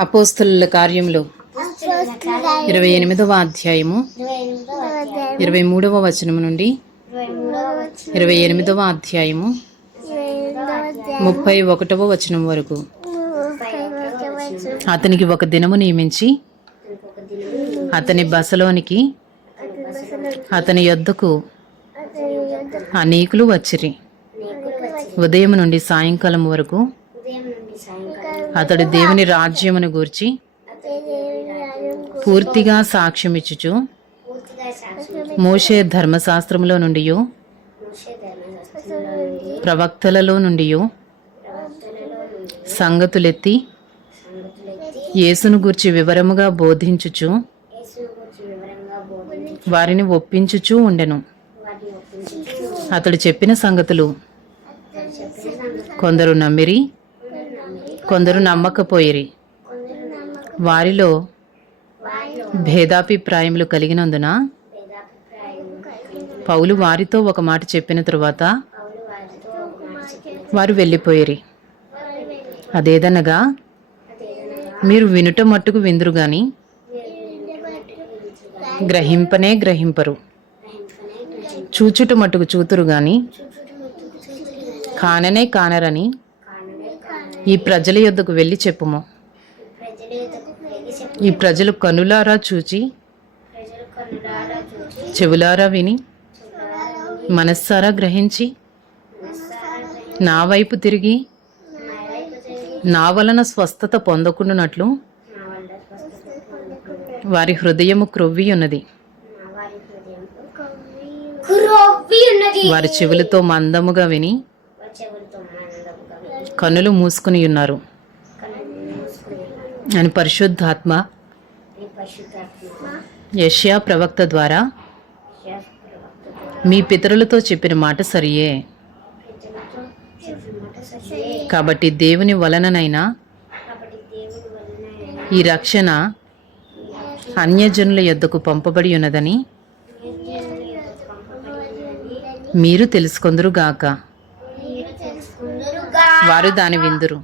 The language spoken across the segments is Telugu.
అపోస్తుల కార్యములు. ఇరవై ఎనిమిదవ అధ్యాయము. ఇరవై మూడవ వచనము నుండి ఇరవై ఎనిమిదవ అధ్యాయము. ముప్పై ఒకటవ వచనం వరకు. అతనికి ఒక దినము నియమించి అతని బసలోనికి అతని యొద్దకు అనేకులు వచ్చిరి. ఉదయం నుండి సాయంకాలం వరకు అతడు దేవుని రాజ్యమును గూర్చి పూర్తిగా సాక్ష్యమిచ్చుచు మోషే ధర్మశాస్త్రములో నుండి ప్రవక్తలలో నుండి సంగతులెత్తి యేసును గూర్చి వివరముగా బోధించుచు వారిని ఒప్పించుచూ ఉండెను. అతడు చెప్పిన సంగతులు కొందరు నమ్మిరి కొందరు నమ్మకపోయిరి. వారిలో భేదాభిప్రాయములు కలిగినందున పౌలు వారితో ఒక మాట చెప్పిన తరువాత వారు వెళ్ళిపోయిరి. అదేదనగా మీరు వినుట మట్టుకు విందురు గాని గ్రహింపనే గ్రహింపరు. చూచుట మట్టుకు చూతురు గాని కాననే కానరని ఈ ప్రజల యొద్దకు వెళ్ళి చెప్పుము. ఈ ప్రజలు కనులారా చూచి చెవులారా విని మనస్సారా గ్రహించి నా వైపు తిరిగి నా వలన స్వస్థత పొందకుండానట్లు వారి హృదయము క్రొవ్వి ఉన్నది. వారి చెవులతో మందముగా విని కన్నులు మూసుకుని ఉన్నారు. అని పరిశుద్ధాత్మ యష్యా ప్రవక్త ద్వారా మీ పితరులతో చెప్పిన మాట సరియే. కాబట్టి దేవుని వలననైనా ఈ రక్షణ అన్యజనుల యొద్దకు పంపబడి ఉన్నదని మీరు తెలుసుకొందురుగాక. గాక వారు దాని విందురు.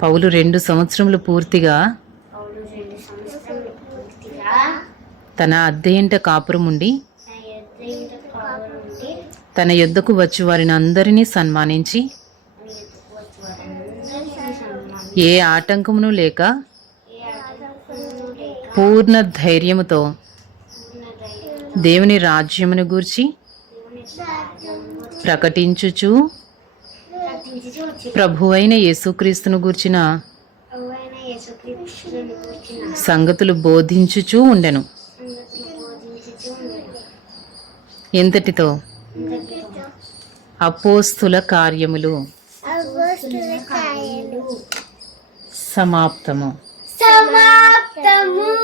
పౌలు రెండు సంవత్సరములు పూర్తిగా తన అద్దెయింట కాపురం ఉండి తన యొద్దకు వచ్చి వారిని అందరినీ సన్మానించి ఏ ఆటంకమును లేక పూర్ణ ధైర్యముతో దేవుని రాజ్యమును గూర్చి ప్రకటించుచు ప్రభు అయిన యేసుక్రీస్తును గూర్చిన సంగతులు బోధించుచూ ఉండెను. ఎంతటితో? అపోస్తుల కార్యములు. సమాప్తము. సమాప్తము.